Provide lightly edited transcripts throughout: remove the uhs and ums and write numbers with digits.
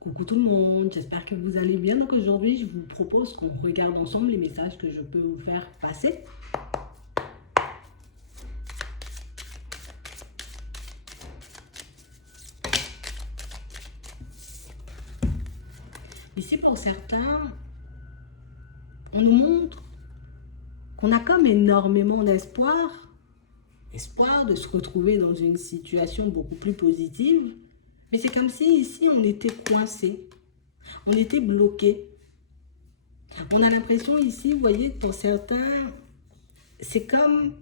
Coucou tout le monde, j'espère que vous allez bien. Donc aujourd'hui, je vous propose qu'on regarde ensemble les messages que je peux vous faire passer. Ici, pour certains, on nous montre qu'on a comme énormément d'espoir, espoir de se retrouver dans une situation beaucoup plus positive. Mais c'est comme si ici, on était coincé, on était bloqué. On a l'impression ici, vous voyez, pour certains, c'est comme,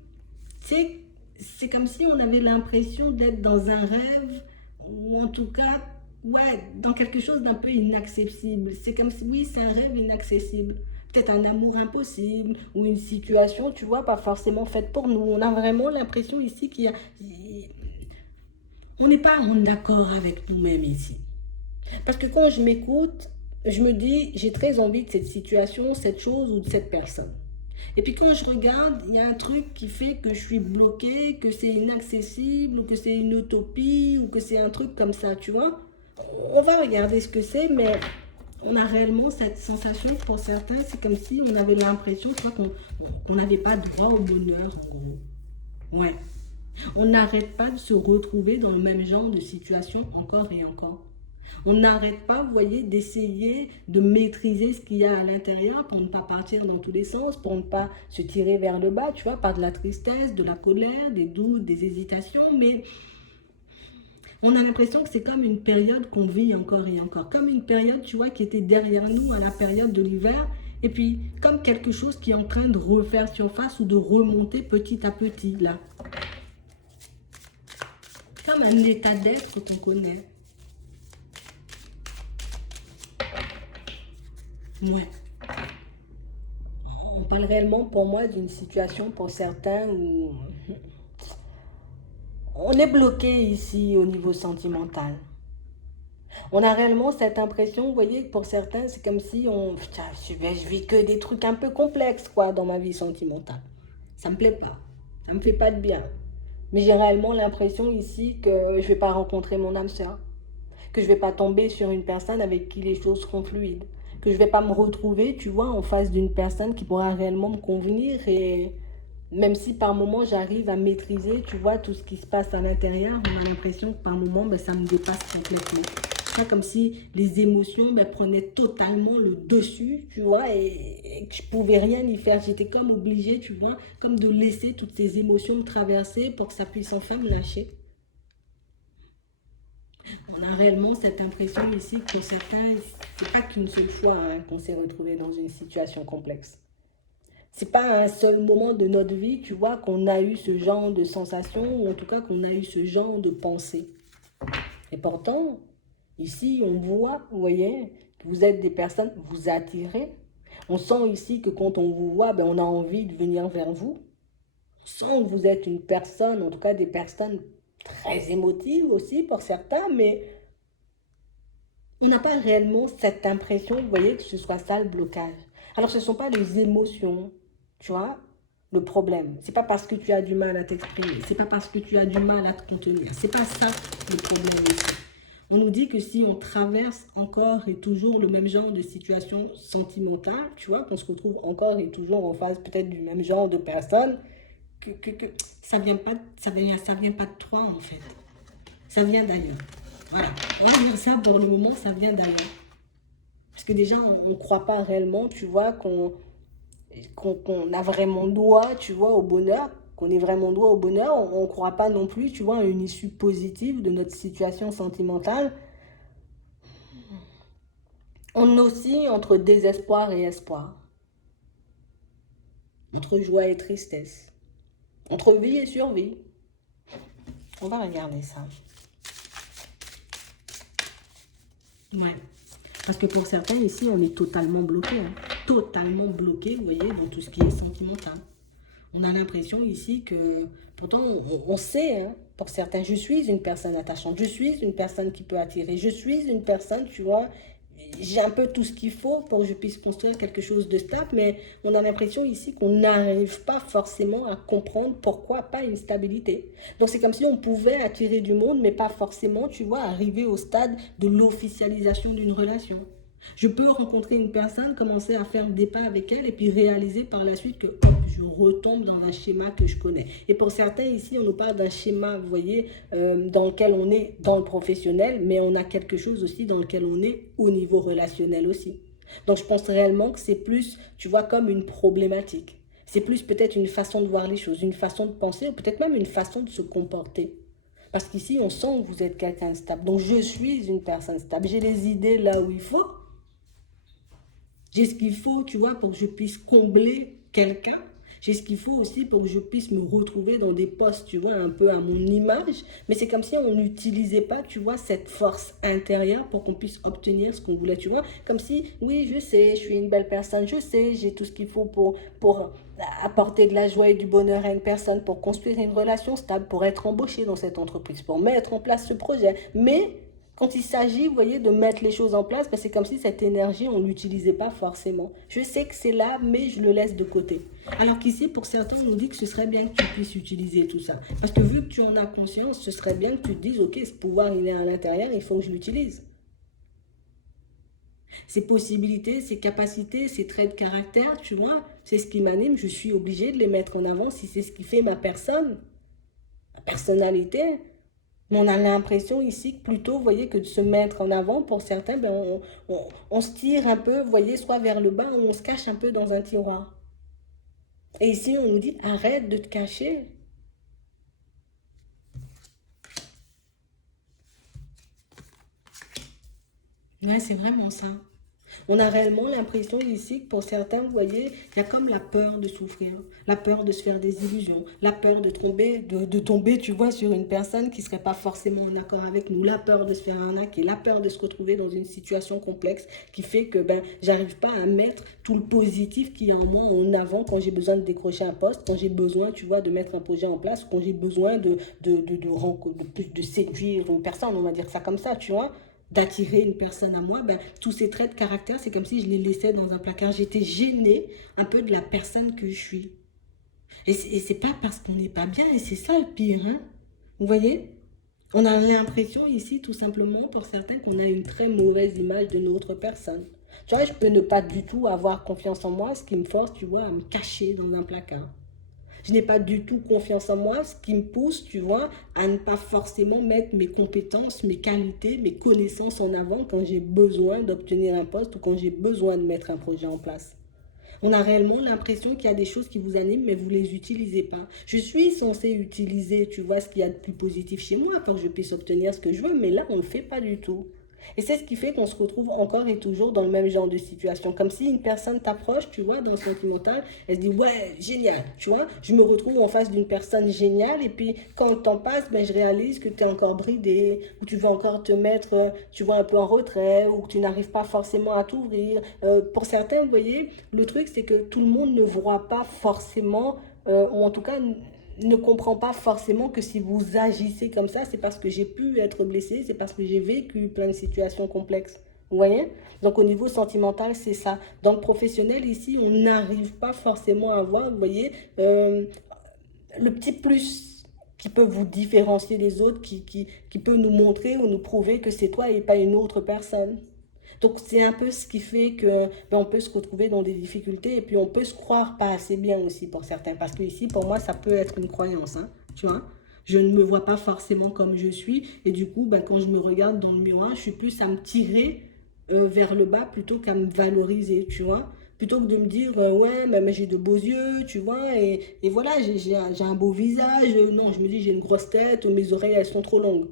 tu sais, c'est comme si on avait l'impression d'être dans un rêve, ou en tout cas, ouais, dans quelque chose d'un peu inaccessible. C'est comme si, oui, c'est un rêve inaccessible. Peut-être un amour impossible, ou une situation, tu vois, pas forcément faite pour nous. On a vraiment l'impression ici qu'il y a... On n'est pas en accord avec nous-mêmes ici. Parce que quand je m'écoute, je me dis, j'ai très envie de cette situation, cette chose ou de cette personne. Et puis quand je regarde, il y a un truc qui fait que je suis bloquée, que c'est inaccessible, ou que c'est une utopie, ou que c'est un truc comme ça, tu vois. On va regarder ce que c'est, mais on a réellement cette sensation, pour certains, c'est comme si on avait l'impression, tu vois, qu'on n'avait pas droit au bonheur, en gros. Ouais. On n'arrête pas de se retrouver dans le même genre de situation encore et encore. On n'arrête pas, vous voyez, d'essayer de maîtriser ce qu'il y a à l'intérieur pour ne pas partir dans tous les sens, pour ne pas se tirer vers le bas, tu vois, par de la tristesse, de la colère, des doutes, des hésitations. Mais on a l'impression que c'est comme une période qu'on vit encore et encore. Comme une période, tu vois, qui était derrière nous à la période de l'hiver. Et puis, comme quelque chose qui est en train de refaire surface ou de remonter petit à petit, là. Comme un état d'être qu'on connaît. Ouais. On parle réellement pour moi d'une situation pour certains où on est bloqué ici au niveau sentimental. On a réellement cette impression, vous voyez, que pour certains, c'est comme si on... Putain, je vis que des trucs un peu complexes, quoi, dans ma vie sentimentale. Ça me plaît pas. Ça me fait pas de bien. Mais j'ai réellement l'impression ici que je vais pas rencontrer mon âme sœur. Que je vais pas tomber sur une personne avec qui les choses seront fluides. Que je vais pas me retrouver, tu vois, en face d'une personne qui pourra réellement me convenir et même si par moment j'arrive à maîtriser, tu vois, tout ce qui se passe à l'intérieur, on a l'impression que par moment, ben, ça me dépasse complètement. C'est pas comme si les émotions ben, prenaient totalement le dessus, tu vois, et que je pouvais rien y faire. J'étais comme obligée, tu vois, comme de laisser toutes ces émotions me traverser pour que ça puisse enfin me lâcher. On a réellement cette impression ici que certains, c'est pas qu'une seule fois hein, qu'on s'est retrouvé dans une situation complexe. C'est pas un seul moment de notre vie, tu vois, qu'on a eu ce genre de sensation, ou en tout cas qu'on a eu ce genre de pensée. Et pourtant, ici, on voit, vous voyez, que vous êtes des personnes, vous attirez. On sent ici que quand on vous voit, ben, on a envie de venir vers vous. On sent que vous êtes une personne, en tout cas des personnes très émotives aussi pour certains, mais on n'a pas réellement cette impression, vous voyez, que ce soit ça le blocage. Alors ce ne sont pas les émotions, tu vois, le problème. C'est pas parce que tu as du mal à t'exprimer, c'est pas parce que tu as du mal à te contenir. C'est pas ça le problème ici. On nous dit que si on traverse encore et toujours le même genre de situation sentimentale, tu vois, qu'on se retrouve encore et toujours en face peut-être du même genre de personne, que ça vient pas, ça vient pas de toi en fait. Ça vient d'ailleurs. Voilà. On va dire ça pour le moment, ça vient d'ailleurs. Parce que déjà, on ne croit pas réellement, tu vois, qu'on a vraiment droit, tu vois, au bonheur, qu'on est vraiment droit au bonheur. On ne croit pas non plus, tu vois, à une issue positive de notre situation sentimentale. On oscille entre désespoir et espoir, entre joie et tristesse, entre vie et survie. On va regarder ça. Ouais. Parce que pour certains, ici, on est totalement bloqué. Hein. Totalement bloqué, vous voyez, dans tout ce qui est sentimental. On a l'impression ici que, pourtant, on sait, hein, pour certains, je suis une personne attachante, je suis une personne qui peut attirer, je suis une personne, tu vois, j'ai un peu tout ce qu'il faut pour que je puisse construire quelque chose de stable, mais on a l'impression ici qu'on n'arrive pas forcément à comprendre pourquoi pas une stabilité. Donc c'est comme si on pouvait attirer du monde, mais pas forcément, tu vois, arriver au stade de l'officialisation d'une relation. Je peux rencontrer une personne, commencer à faire des pas avec elle et puis réaliser par la suite que hop, je retombe dans un schéma que je connais. Et pour certains ici, on nous parle d'un schéma, vous voyez, dans lequel on est dans le professionnel, mais on a quelque chose aussi dans lequel on est au niveau relationnel aussi. Donc je pense réellement que c'est plus, tu vois, comme une problématique. C'est plus peut-être une façon de voir les choses, une façon de penser, ou peut-être même une façon de se comporter. Parce qu'ici, on sent que vous êtes quelqu'un de stable. Donc, je suis une personne stable. J'ai les idées là où il faut. J'ai ce qu'il faut, tu vois, pour que je puisse combler quelqu'un. J'ai ce qu'il faut aussi pour que je puisse me retrouver dans des postes, tu vois, un peu à mon image. Mais c'est comme si on n'utilisait pas, tu vois, cette force intérieure pour qu'on puisse obtenir ce qu'on voulait, tu vois. Comme si, oui, je sais, je suis une belle personne, je sais, j'ai tout ce qu'il faut pour apporter de la joie et du bonheur à une personne, pour construire une relation stable, pour être embauché dans cette entreprise, pour mettre en place ce projet. Mais quand il s'agit, vous voyez, de mettre les choses en place, ben c'est comme si cette énergie, on ne l'utilisait pas forcément. Je sais que c'est là, mais je le laisse de côté. Alors qu'ici, pour certains, on nous dit que ce serait bien que tu puisses utiliser tout ça. Parce que vu que tu en as conscience, ce serait bien que tu te dises, ok, ce pouvoir, il est à l'intérieur, il faut que je l'utilise. Ces possibilités, ces capacités, ces traits de caractère, tu vois, c'est ce qui m'anime, je suis obligée de les mettre en avant si c'est ce qui fait ma personne, ma personnalité. Mais on a l'impression ici que plutôt, vous voyez, que de se mettre en avant, pour certains, ben on se tire un peu, vous voyez, soit vers le bas ou on se cache un peu dans un tiroir. Et ici, on nous dit, arrête de te cacher. Ouais, c'est vraiment ça. On a réellement l'impression ici que pour certains, vous voyez, il y a comme la peur de souffrir, la peur de se faire des illusions, la peur de tomber, tu vois, sur une personne qui ne serait pas forcément en accord avec nous, la peur de se faire arnaquer, la peur de se retrouver dans une situation complexe qui fait que ben, j'arrive pas à mettre tout le positif qu'il y a en moi en avant quand j'ai besoin de décrocher un poste, quand j'ai besoin, tu vois, de mettre un projet en place, quand j'ai besoin de séduire une personne, on va dire ça comme ça, tu vois, d'attirer une personne à moi, ben, tous ces traits de caractère, c'est comme si je les laissais dans un placard. J'étais gênée un peu de la personne que je suis. Et c'est pas parce qu'on n'est pas bien, et c'est ça le pire, hein. Vous voyez? On a l'impression ici, tout simplement, pour certains, qu'on a une très mauvaise image de notre personne. Tu vois, je peux ne pas du tout avoir confiance en moi, ce qui me force, tu vois, à me cacher dans un placard. Je n'ai pas du tout confiance en moi, ce qui me pousse, tu vois, à ne pas forcément mettre mes compétences, mes qualités, mes connaissances en avant quand j'ai besoin d'obtenir un poste ou quand j'ai besoin de mettre un projet en place. On a réellement l'impression qu'il y a des choses qui vous animent, mais vous ne les utilisez pas. Je suis censée utiliser, tu vois, ce qu'il y a de plus positif chez moi pour que je puisse obtenir ce que je veux, mais là, on ne le fait pas du tout. Et c'est ce qui fait qu'on se retrouve encore et toujours dans le même genre de situation. Comme si une personne t'approche, tu vois, dans le sentimental, elle se dit, ouais, génial, tu vois. Je me retrouve en face d'une personne géniale et puis quand le temps passe, ben, je réalise que tu es encore bridé, ou tu vas encore te mettre, tu vois, un peu en retrait, ou que tu n'arrives pas forcément à t'ouvrir. Pour certains, vous voyez, le truc, c'est que tout le monde ne voit pas forcément, ou en tout cas ne comprend pas forcément que si vous agissez comme ça, c'est parce que j'ai pu être blessé, c'est parce que j'ai vécu plein de situations complexes. Vous voyez? Donc au niveau sentimental, c'est ça. Dans le professionnel, ici, on n'arrive pas forcément à voir, vous voyez, le petit plus qui peut vous différencier des autres, qui peut nous montrer ou nous prouver que c'est toi et pas une autre personne. Donc c'est un peu ce qui fait que ben, on peut se retrouver dans des difficultés et puis on peut se croire pas assez bien aussi pour certains. Parce que ici, pour moi, ça peut être une croyance, hein, tu vois. Je ne me vois pas forcément comme je suis et du coup, ben, quand je me regarde dans le miroir, je suis plus à me tirer vers le bas plutôt qu'à me valoriser, tu vois. Plutôt que de me dire, ouais, mais j'ai de beaux yeux, tu vois, et voilà, j'ai un beau visage. Non, je me dis, j'ai une grosse tête, mes oreilles, elles sont trop longues.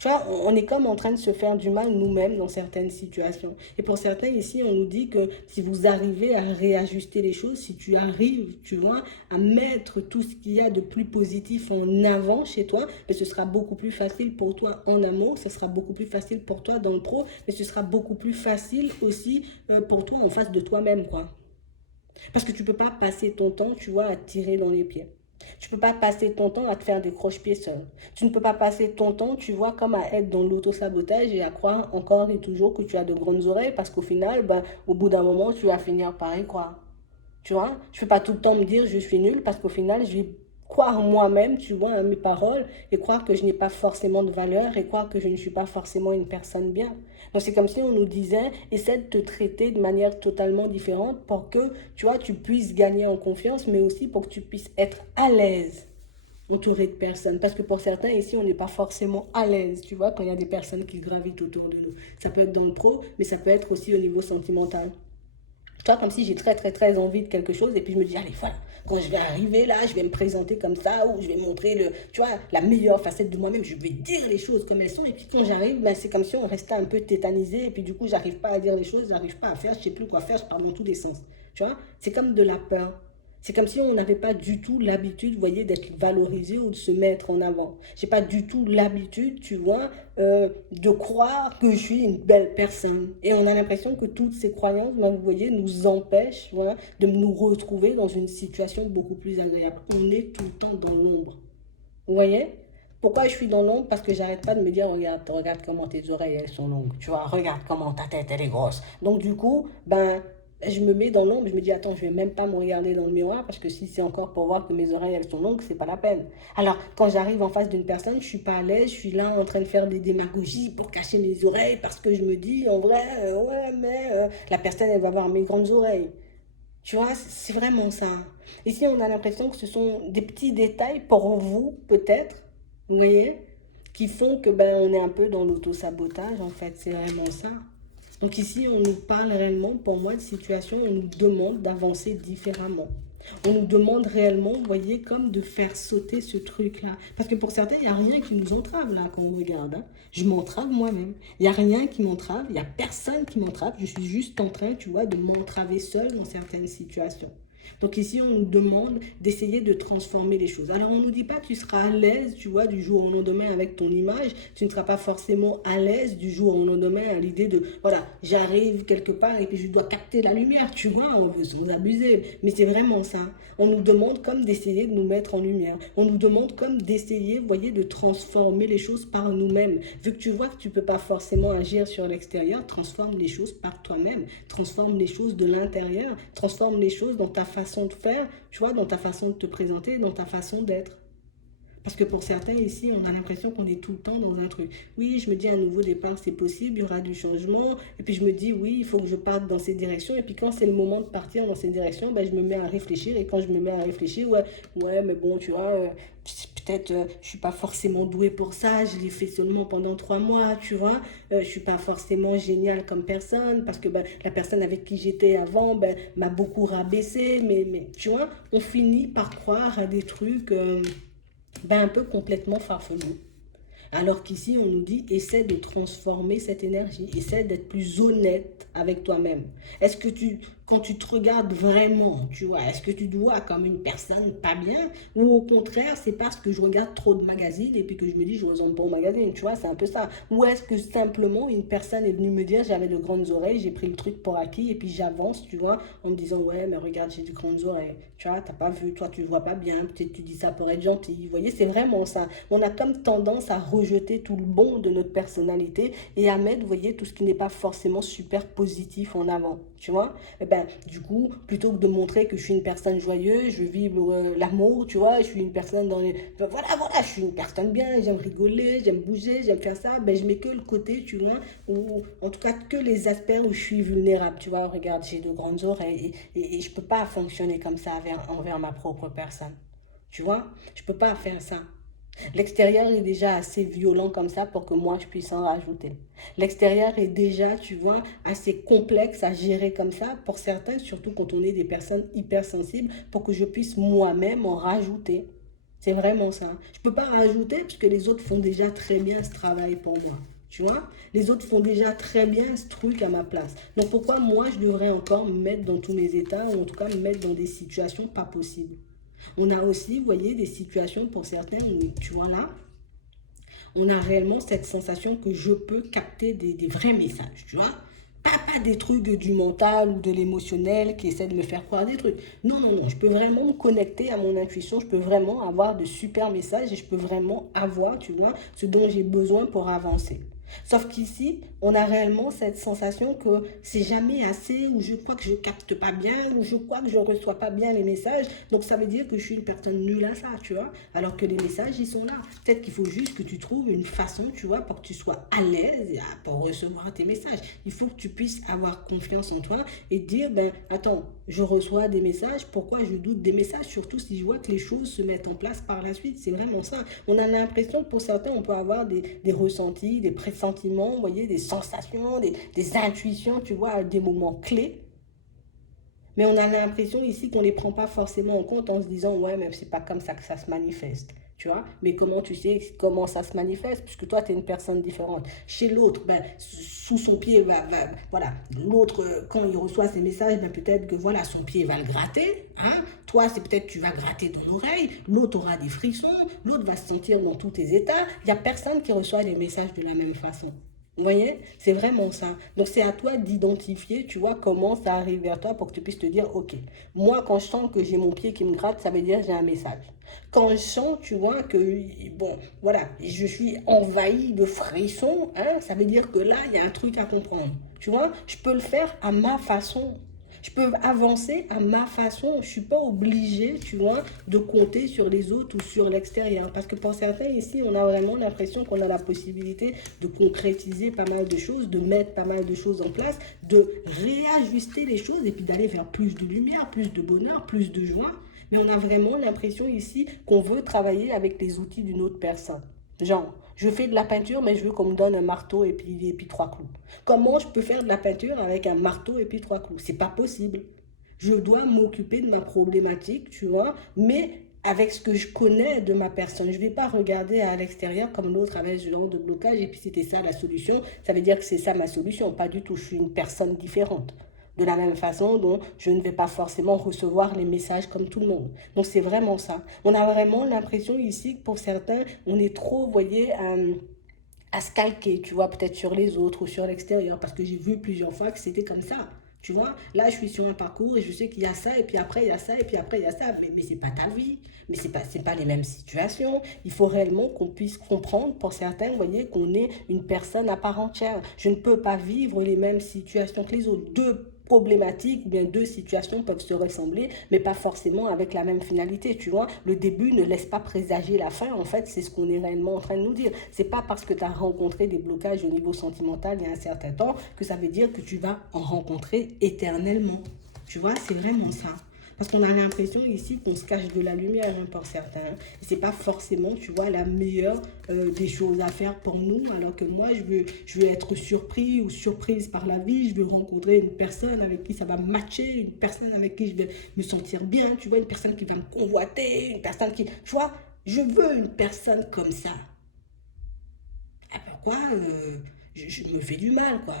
Tu vois, on est comme en train de se faire du mal nous-mêmes dans certaines situations. Et pour certains ici, on nous dit que si vous arrivez à réajuster les choses, si tu arrives, tu vois, à mettre tout ce qu'il y a de plus positif en avant chez toi, mais ce sera beaucoup plus facile pour toi en amour, ce sera beaucoup plus facile pour toi dans le pro, mais ce sera beaucoup plus facile aussi pour toi en face de toi-même, quoi. Parce que tu peux pas passer ton temps, tu vois, à te tirer dans les pieds. Tu ne peux pas passer ton temps à te faire des croche-pieds seul. Tu ne peux pas passer ton temps, tu vois, comme à être dans l'auto-sabotage et à croire encore et toujours que tu as de grandes oreilles parce qu'au final, ben, au bout d'un moment, tu vas finir par y croire. Tu vois, je ne fais pas tout le temps me dire je suis nulle parce qu'au final, je vais croire moi-même, tu vois, à mes paroles et croire que je n'ai pas forcément de valeur et croire que je ne suis pas forcément une personne bien. Donc c'est comme si on nous disait, essaie de te traiter de manière totalement différente pour que, tu vois, tu puisses gagner en confiance, mais aussi pour que tu puisses être à l'aise entouré de personnes. Parce que pour certains, ici, on n'est pas forcément à l'aise, tu vois, quand il y a des personnes qui gravitent autour de nous. Ça peut être dans le pro, mais ça peut être aussi au niveau sentimental. Tu vois, comme si j'ai très, très, très envie de quelque chose et puis je me dis, allez, voilà, quand je vais arriver là, je vais me présenter comme ça ou je vais montrer, tu vois, la meilleure facette de moi-même, je vais dire les choses comme elles sont et puis quand j'arrive, ben, c'est comme si on restait un peu tétanisé et puis du coup, j'arrive pas à dire les choses, j'arrive pas à faire, je sais plus quoi faire, je parle dans tous les sens. Tu vois, c'est comme de la peur. C'est comme si on n'avait pas du tout l'habitude, vous voyez, d'être valorisé ou de se mettre en avant. J'ai pas du tout l'habitude, tu vois, de croire que je suis une belle personne. Et on a l'impression que toutes ces croyances, ben, vous voyez, nous empêchent, voilà, de nous retrouver dans une situation beaucoup plus agréable. On est tout le temps dans l'ombre. Vous voyez? Pourquoi je suis dans l'ombre? Parce que j'arrête pas de me dire, regarde, regarde comment tes oreilles, elles sont longues. Tu vois, regarde comment ta tête, elle est grosse. Donc du coup, ben, je me mets dans l'ombre, je me dis, attends, je vais même pas me regarder dans le miroir parce que si c'est encore pour voir que mes oreilles, elles sont longues, c'est pas la peine. Alors, quand j'arrive en face d'une personne, je suis pas à l'aise, je suis là en train de faire des démagogies pour cacher mes oreilles parce que je me dis, en vrai, ouais, mais la personne, elle va voir mes grandes oreilles. Tu vois, c'est vraiment ça. Ici, on a l'impression que ce sont des petits détails pour vous, peut-être, vous voyez, qui font que ben, on est un peu dans l'auto-sabotage, en fait. C'est vraiment ça. Donc ici, on nous parle réellement, pour moi, de situation où on nous demande d'avancer différemment. On nous demande réellement, vous voyez, comme de faire sauter ce truc-là. Parce que pour certains, il n'y a rien qui nous entrave là quand on regarde. Hein. Je m'entrave moi-même. Il n'y a rien qui m'entrave, il n'y a personne qui m'entrave. Je suis juste en train, tu vois, de m'entraver seul dans certaines situations. Donc ici, on nous demande d'essayer de transformer les choses. Alors, on ne nous dit pas que tu seras à l'aise, tu vois, du jour au lendemain avec ton image. Tu ne seras pas forcément à l'aise du jour au lendemain à l'idée de, voilà, j'arrive quelque part et puis je dois capter la lumière, tu vois, on veut s'en abuser. Mais c'est vraiment ça. On nous demande comme d'essayer de nous mettre en lumière. On nous demande comme d'essayer, vous voyez, de transformer les choses par nous-mêmes. Vu que tu vois que tu ne peux pas forcément agir sur l'extérieur, transforme les choses par toi-même. Transforme les choses de l'intérieur. Transforme les choses dans ta façon de faire, tu vois, dans ta façon de te présenter, dans ta façon d'être. Parce que pour certains ici, on a l'impression qu'on est tout le temps dans un truc. Oui, je me dis un nouveau départ, c'est possible, il y aura du changement. Et puis je me dis, oui, il faut que je parte dans ces directions. Et puis quand c'est le moment de partir dans ces directions, ben, je me mets à réfléchir. Et quand je me mets à réfléchir, ouais, mais bon, tu vois, peut-être je suis pas forcément douée pour ça. Je l'ai fait seulement pendant 3 mois, tu vois. Je suis pas forcément géniale comme personne parce que ben, la personne avec qui j'étais avant ben, m'a beaucoup rabaissé. Mais tu vois, on finit par croire à des trucs ben, un peu complètement farfelu. Alors qu'ici, on nous dit, essaie de transformer cette énergie, essaie d'être plus honnête avec toi-même. Est-ce que quand tu te regardes vraiment, tu vois, est-ce que tu te vois comme une personne pas bien ou au contraire, c'est parce que je regarde trop de magazines et puis que je me dis, je ne ressemble pas au magazine, tu vois, c'est un peu ça. Ou est-ce que simplement une personne est venue me dire, j'avais de grandes oreilles, j'ai pris le truc pour acquis et puis j'avance, tu vois, en me disant, ouais, mais regarde, j'ai de grandes oreilles. Tu vois, t'as pas vu, toi, tu ne vois pas bien, peut-être tu dis ça pour être gentil. Vous voyez, c'est vraiment ça. On a comme tendance à rejeter tout le bon de notre personnalité et à mettre, vous voyez, tout ce qui n'est pas forcément super positif en avant. Tu vois? Et ben, du coup, plutôt que de montrer que je suis une personne joyeuse, je vis l'amour, tu vois, je suis une personne dans les... Ben, voilà, je suis une personne bien, j'aime rigoler, j'aime bouger, j'aime faire ça, ben, je mets que le côté, tu vois, ou en tout cas que les aspects où je suis vulnérable, tu vois, regarde, j'ai de grandes oreilles et je peux pas fonctionner comme ça envers ma propre personne. Tu vois, je peux pas faire ça. L'extérieur est déjà assez violent comme ça pour que moi je puisse en rajouter. L'extérieur est déjà, tu vois, assez complexe à gérer comme ça pour certains, surtout quand on est des personnes hypersensibles, pour que je puisse moi-même en rajouter. C'est vraiment ça. Je ne peux pas rajouter parce que les autres font déjà très bien ce travail pour moi. Tu vois, les autres font déjà très bien ce truc à ma place. Donc pourquoi moi je devrais encore me mettre dans tous mes états ou en tout cas me mettre dans des situations pas possibles. On a aussi, vous voyez, des situations pour certains où, tu vois là, on a réellement cette sensation que je peux capter des vrais messages, tu vois. Paf, pas des trucs du mental ou de l'émotionnel qui essaient de me faire croire des trucs. Non, non, non, je peux vraiment me connecter à mon intuition, je peux vraiment avoir de super messages et je peux vraiment avoir, tu vois, ce dont j'ai besoin pour avancer. Sauf qu'ici, on a réellement cette sensation que c'est jamais assez, ou je crois que je capte pas bien, ou je crois que je reçois pas bien les messages. Donc ça veut dire que je suis une personne nulle à ça, tu vois. Alors que les messages, ils sont là. Peut-être qu'il faut juste que tu trouves une façon, tu vois, pour que tu sois à l'aise pour recevoir tes messages. Il faut que tu puisses avoir confiance en toi et dire, ben attends, je reçois des messages, pourquoi je doute des messages, surtout si je vois que les choses se mettent en place par la suite. C'est vraiment ça. On a l'impression que pour certains, on peut avoir des ressentis, des pressentiments, vous voyez, des sensations, des intuitions, tu vois, à des moments clés. Mais on a l'impression ici qu'on ne les prend pas forcément en compte en se disant, ouais, mais c'est pas comme ça que ça se manifeste. Tu vois, mais comment tu sais comment ça se manifeste, puisque toi, tu es une personne différente. Chez l'autre, ben, sous son pied, voilà, l'autre, quand il reçoit ces messages, ben, peut-être que voilà, son pied va le gratter. Hein? Toi, c'est peut-être tu vas gratter ton oreille, l'autre aura des frissons, l'autre va se sentir dans tous tes états. Il n'y a personne qui reçoit les messages de la même façon. Vous voyez, c'est vraiment ça. Donc, c'est à toi d'identifier, tu vois, comment ça arrive vers toi pour que tu puisses te dire, OK, moi, quand je sens que j'ai mon pied qui me gratte, ça veut dire que j'ai un message. Quand je sens, tu vois, que, bon, voilà, je suis envahi de frissons, hein, ça veut dire que là, il y a un truc à comprendre. Tu vois, je peux le faire à ma façon. Je peux avancer à ma façon. Je ne suis pas obligée, tu vois, de compter sur les autres ou sur l'extérieur. Parce que pour certains ici, on a vraiment l'impression qu'on a la possibilité de concrétiser pas mal de choses, de mettre pas mal de choses en place, de réajuster les choses et puis d'aller vers plus de lumière, plus de bonheur, plus de joie. Mais on a vraiment l'impression ici qu'on veut travailler avec les outils d'une autre personne. Genre, je fais de la peinture, mais je veux qu'on me donne un marteau et puis trois clous. Comment je peux faire de la peinture avec un marteau et puis trois clous? C'est pas possible. Je dois m'occuper de ma problématique, tu vois, mais avec ce que je connais de ma personne. Je ne vais pas regarder à l'extérieur comme l'autre avait ce genre de blocage et puis c'était ça la solution. Ça veut dire que c'est ça ma solution. Pas du tout. Je suis une personne différente. De la même façon dont je ne vais pas forcément recevoir les messages comme tout le monde. Donc c'est vraiment ça. On a vraiment l'impression ici que pour certains, on est trop, vous voyez, à se calquer, tu vois, peut-être sur les autres ou sur l'extérieur, parce que j'ai vu plusieurs fois que c'était comme ça. Tu vois, là, je suis sur un parcours et je sais qu'il y a ça, et puis après, il y a ça, et puis après, il y a ça. Mais c'est pas ta vie, mais c'est pas les mêmes situations. Il faut réellement qu'on puisse comprendre, pour certains, vous voyez, qu'on est une personne à part entière. Je ne peux pas vivre les mêmes situations que les autres. Deux problématiques ou bien deux situations peuvent se ressembler, mais pas forcément avec la même finalité, tu vois. Le début ne laisse pas présager la fin, en fait, c'est ce qu'on est réellement en train de nous dire. C'est pas parce que tu as rencontré des blocages au niveau sentimental il y a un certain temps que ça veut dire que tu vas en rencontrer éternellement. Tu vois, c'est vraiment ça. Parce qu'on a l'impression ici qu'on se cache de la lumière hein, pour certains. Et c'est pas forcément, tu vois, la meilleure des choses à faire pour nous. Alors que moi, je veux être surpris ou surprise par la vie. Je veux rencontrer une personne avec qui ça va matcher, une personne avec qui je vais me sentir bien. Tu vois, une personne qui va me convoiter, une personne qui... Tu vois, je veux une personne comme ça. Ah, pourquoi je me fais du mal, quoi.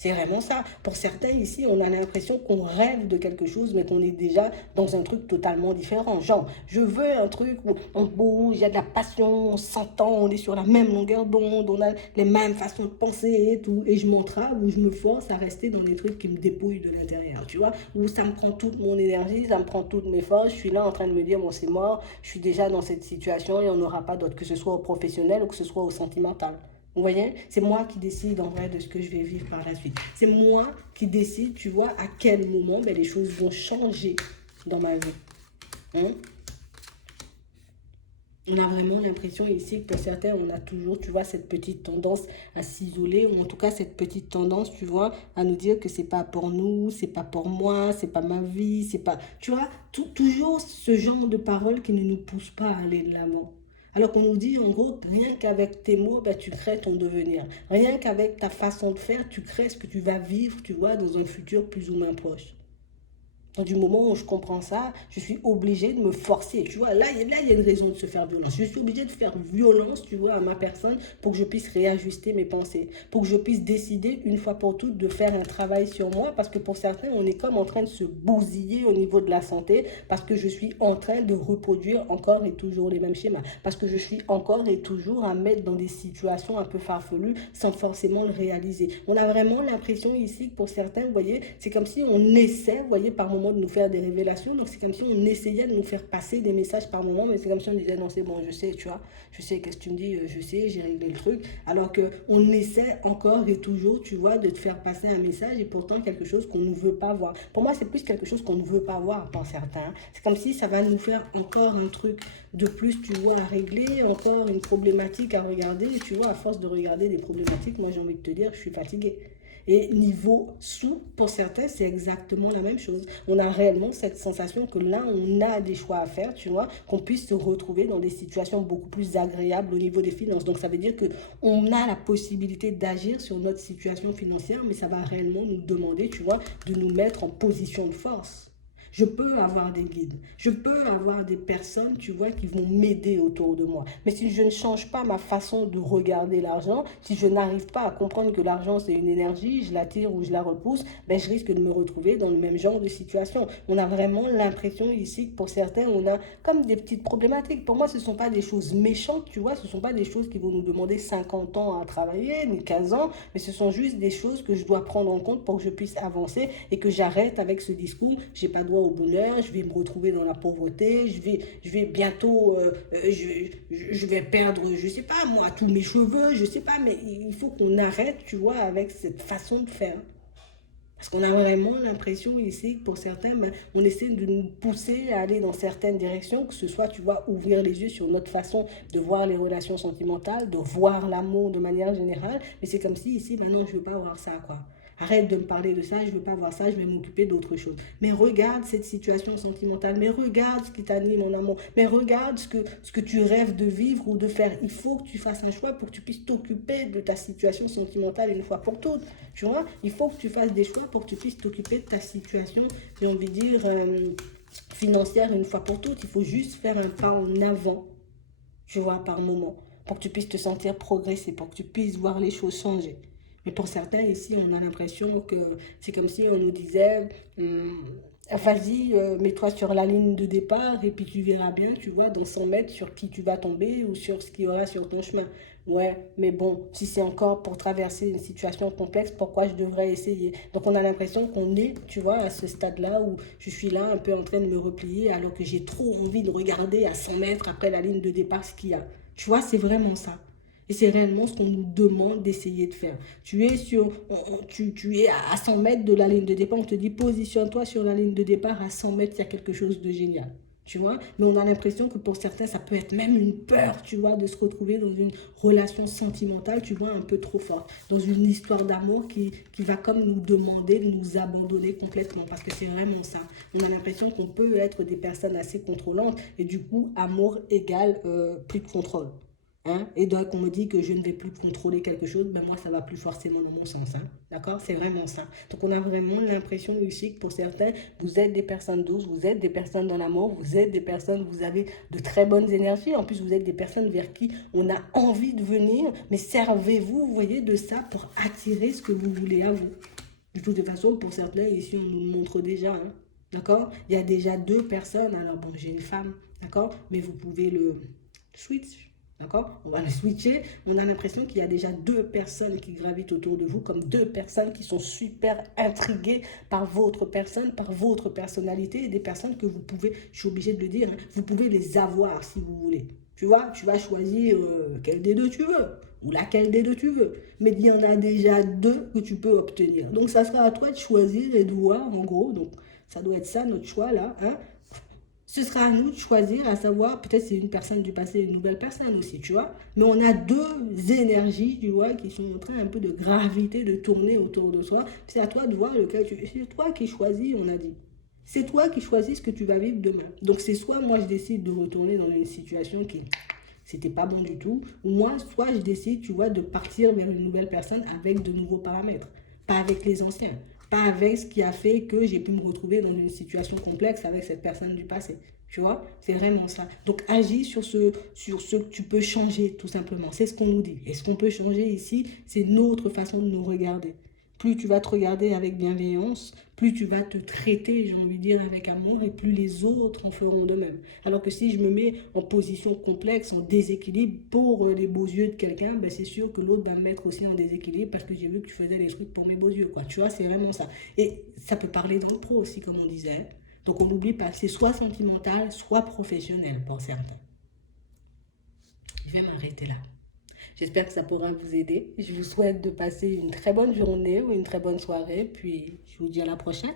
C'est vraiment ça. Pour certains ici, on a l'impression qu'on rêve de quelque chose, mais qu'on est déjà dans un truc totalement différent. Genre, je veux un truc où on bouge, il y a de la passion, on s'entend, on est sur la même longueur d'onde, on a les mêmes façons de penser et tout. Et je m'entrave ou je me force à rester dans les trucs qui me dépouillent de l'intérieur, tu vois. Où ça me prend toute mon énergie, ça me prend toutes mes forces. Je suis là en train de me dire, bon, c'est mort, je suis déjà dans cette situation et on n'aura pas d'autre, que ce soit au professionnel ou que ce soit au sentimental. Vous voyez, c'est moi qui décide en vrai de ce que je vais vivre par la suite. C'est moi qui décide, tu vois, à quel moment ben, les choses vont changer dans ma vie. Hein? On a vraiment l'impression ici que pour certains, on a toujours, tu vois, cette petite tendance à s'isoler, ou en tout cas cette petite tendance, tu vois, à nous dire que c'est pas pour nous, c'est pas pour moi, c'est pas ma vie, c'est pas... Tu vois, toujours ce genre de paroles qui ne nous poussent pas à aller de l'avant. Alors qu'on nous dit, en gros, rien qu'avec tes mots, ben, tu crées ton devenir. Rien qu'avec ta façon de faire, tu crées ce que tu vas vivre, tu vois, dans un futur plus ou moins proche. Donc, du moment où je comprends ça, je suis obligée de me forcer. Tu vois, là, il y a une raison de se faire violence. Je suis obligée de faire violence, tu vois, à ma personne pour que je puisse réajuster mes pensées, pour que je puisse décider une fois pour toutes de faire un travail sur moi. Parce que pour certains, on est comme en train de se bousiller au niveau de la santé parce que je suis en train de reproduire encore et toujours les mêmes schémas. Parce que je suis encore et toujours à mettre dans des situations un peu farfelues sans forcément le réaliser. On a vraiment l'impression ici que pour certains, vous voyez, c'est comme si on essaie, vous voyez, par moment de nous faire des révélations. Donc c'est comme si on essayait de nous faire passer des messages par moment, mais c'est comme si on disait non, c'est bon, je sais, tu vois, je sais qu'est-ce que tu me dis, je sais, j'ai réglé le truc. Alors qu'on essaie encore et toujours, tu vois, de te faire passer un message et pourtant quelque chose qu'on ne veut pas voir. Pour moi, c'est plus quelque chose qu'on ne veut pas voir pour certains. C'est comme si ça va nous faire encore un truc de plus, tu vois, à régler, encore une problématique à regarder. Et tu vois, à force de regarder des problématiques, moi j'ai envie de te dire, je suis fatiguée. Et niveau sous, pour certains, c'est exactement la même chose. On a réellement cette sensation que là, on a des choix à faire, tu vois, qu'on puisse se retrouver dans des situations beaucoup plus agréables au niveau des finances. Donc, ça veut dire qu'on a la possibilité d'agir sur notre situation financière, mais ça va réellement nous demander, tu vois, de nous mettre en position de force. Je peux avoir des guides, je peux avoir des personnes, tu vois, qui vont m'aider autour de moi. Mais si je ne change pas ma façon de regarder l'argent, si je n'arrive pas à comprendre que l'argent c'est une énergie, je l'attire ou je la repousse, ben je risque de me retrouver dans le même genre de situation. On a vraiment l'impression ici que pour certains, on a comme des petites problématiques. Pour moi, ce ne sont pas des choses méchantes, tu vois, ce ne sont pas des choses qui vont nous demander 50 ans à travailler, ni 15 ans, mais ce sont juste des choses que je dois prendre en compte pour que je puisse avancer et que j'arrête avec ce discours, j'ai pas droit au bonheur, je vais me retrouver dans la pauvreté, je vais bientôt, je vais perdre, je sais pas moi, tous mes cheveux, je sais pas, mais il faut qu'on arrête, tu vois, avec cette façon de faire. Parce qu'on a vraiment l'impression ici que pour certains, ben, on essaie de nous pousser à aller dans certaines directions, que ce soit, tu vois, ouvrir les yeux sur notre façon de voir les relations sentimentales, de voir l'amour de manière générale. Mais c'est comme si ici, maintenant, je ne veux pas voir ça, quoi. Arrête de me parler de ça, je ne veux pas voir ça, je vais m'occuper d'autre chose. Mais regarde cette situation sentimentale, mais regarde ce qui t'anime en amour, mais regarde ce que tu rêves de vivre ou de faire. Il faut que tu fasses un choix pour que tu puisses t'occuper de ta situation sentimentale une fois pour toutes. Tu vois, il faut que tu fasses des choix pour que tu puisses t'occuper de ta situation, j'ai envie de dire, financière une fois pour toutes. Il faut juste faire un pas en avant, tu vois, par moment, pour que tu puisses te sentir progresser, pour que tu puisses voir les choses changer. Mais pour certains, ici, on a l'impression que c'est comme si on nous disait, vas-y, mets-toi sur la ligne de départ et puis tu verras bien, tu vois, dans 100 mètres sur qui tu vas tomber ou sur ce qu'il y aura sur ton chemin. Ouais, mais bon, si c'est encore pour traverser une situation complexe, pourquoi je devrais essayer? Donc on a l'impression qu'on est, tu vois, à ce stade-là où je suis là un peu en train de me replier alors que j'ai trop envie de regarder à 100 mètres après la ligne de départ ce qu'il y a. Tu vois, c'est vraiment ça. Et c'est réellement ce qu'on nous demande d'essayer de faire. Tu es, tu es à 100 mètres de la ligne de départ, on te dit positionne-toi sur la ligne de départ, à 100 mètres, il y a quelque chose de génial. Tu vois, mais on a l'impression que pour certains, ça peut être même une peur, tu vois, de se retrouver dans une relation sentimentale, tu vois, un peu trop forte, dans une histoire d'amour qui va comme nous demander de nous abandonner complètement, parce que c'est vraiment ça. On a l'impression qu'on peut être des personnes assez contrôlantes, et du coup, amour égale plus de contrôle. Hein? Et donc, on me dit que je ne vais plus contrôler quelque chose, ben moi, ça va plus forcément dans mon sens. Hein? D'accord? C'est vraiment ça. Donc, on a vraiment l'impression ici que pour certains, vous êtes des personnes douces, vous êtes des personnes dans l'amour, vous êtes des personnes, vous avez de très bonnes énergies. En plus, vous êtes des personnes vers qui on a envie de venir, mais servez-vous, vous voyez, de ça pour attirer ce que vous voulez à vous. De toute façon, pour certains, ici, on nous le montre déjà. Hein? D'accord? Il y a déjà deux personnes. Alors, bon, j'ai une femme, d'accord? Mais vous pouvez le switch. D'accord? On va le switcher. On a l'impression qu'il y a déjà deux personnes qui gravitent autour de vous, comme deux personnes qui sont super intriguées par votre personne, par votre personnalité, et des personnes que vous pouvez, je suis obligée de le dire, hein, vous pouvez les avoir si vous voulez. Tu vois, tu vas choisir quel des deux tu veux, ou laquelle des deux tu veux. Mais il y en a déjà deux que tu peux obtenir. Donc, ça sera à toi de choisir et de voir, en gros. Donc, ça doit être ça, notre choix, là. Hein? Ce sera à nous de choisir, à savoir, peut-être c'est une personne du passé, une nouvelle personne aussi, tu vois. Mais on a deux énergies, tu vois, qui sont en train un peu de graviter, de tourner autour de soi. C'est à toi de voir lequel tu... C'est toi qui choisis, on a dit. C'est toi qui choisis ce que tu vas vivre demain. Donc c'est soit moi je décide de retourner dans une situation qui c'était pas bon du tout, ou moi soit je décide, tu vois, de partir vers une nouvelle personne avec de nouveaux paramètres, pas avec les anciens. pas avec ce qui a fait que j'ai pu me retrouver dans une situation complexe avec cette personne du passé. Tu vois, c'est vraiment ça. Donc, agis sur ce que tu peux changer, tout simplement. C'est ce qu'on nous dit. Et ce qu'on peut changer ici, c'est notre façon de nous regarder. Plus tu vas te regarder avec bienveillance, plus tu vas te traiter, j'ai envie de dire, avec amour, et plus les autres en feront de même. Alors que si je me mets en position complexe, en déséquilibre pour les beaux yeux de quelqu'un, ben c'est sûr que l'autre va me mettre aussi en déséquilibre parce que j'ai vu que tu faisais des trucs pour mes beaux yeux, quoi. Tu vois, c'est vraiment ça. Et ça peut parler dans le pro aussi, comme on disait. Donc on n'oublie pas que c'est soit sentimental, soit professionnel pour certains. Je vais m'arrêter là. J'espère que ça pourra vous aider. Je vous souhaite de passer une très bonne journée ou une très bonne soirée. Puis je vous dis à la prochaine.